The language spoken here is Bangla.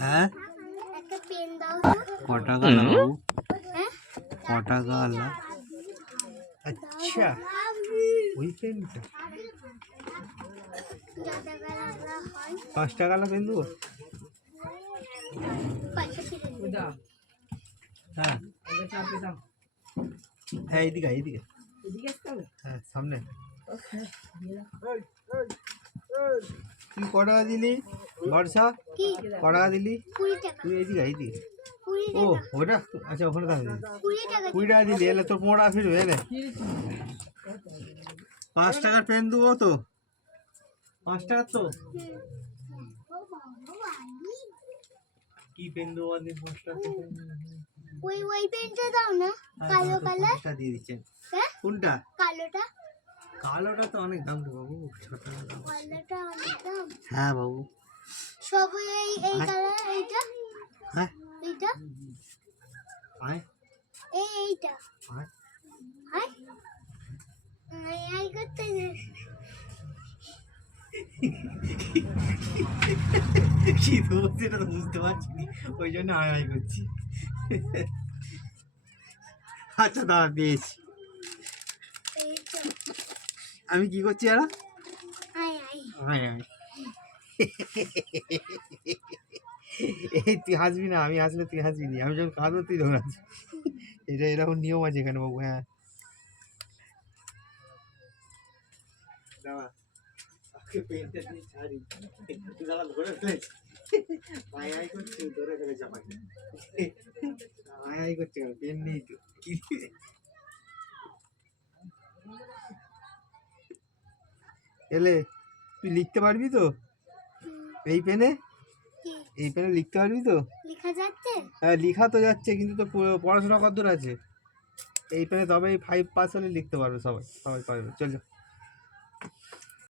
হ্যাঁ ক টাকা বাবু ক টাকা আলা আচ্ছা ওই পেনটা 5 টাকা আলা পেন দেবো হ্যাঁ হ্যাঁ এইদিকে এইদিকে হ্যাঁ সামনে তুই ক টাকা দিলি বর্ষা ক টাকা দিলি তুই এইদিকে এইদিকে ও ওটা আচ্ছা ওখানে থাকবি 20 টাকা দিলি এলে তোর 15 টাকা ফিরবে এলে 5 টাকার পেন দেবো তো 5 টাকা তো কি পেন দেবো 5 টাকা ওই পেনটা দাও না কালো কালার দিয়ে দিচ্ছেন হ্যাঁ কোনটা কালোটা তো অনেক দাম তো বাবু কালোটা অনেক দাম হ্যাঁ বাবু সব এই কালার এইটা হ্যাঁ এইটা আয় এইটা আয় আয় আই করতে কি দেবো সেটা তো বুঝতে পারছি না ওই জন্য আয় আয় করছি আচ্ছা দাঁড়া পেয়েছি আমি কি করছি আর আয় আয় আয় আয় এই তুই হাসবি না আমি হাসলে তুই হাসবি না আমি যখন কাঁদবো তুই ধরে হাসবি এটা এরকম নিয়ম আছে এখানে বাবু হ্যাঁ দাঁড়া পেনটা দিয়ে ছাড়ি তুই দাঁড়া ধরে ফেলেছি আয় আয় করছি ধরে ফেলেছি আমাকে আয় আয় করছে পেন নেই তো এলে তুই লিখতে পারবি তো এই পেনে লিখতে পারবি তো লেখা যাচ্ছে হ্যাঁ লেখা তো যাচ্ছে কিন্তু তো পড়াশোনা কতদূর আছে এই পেনে তবেই 5 পাস হলে লিখতে পারবে সবাই পারবে চল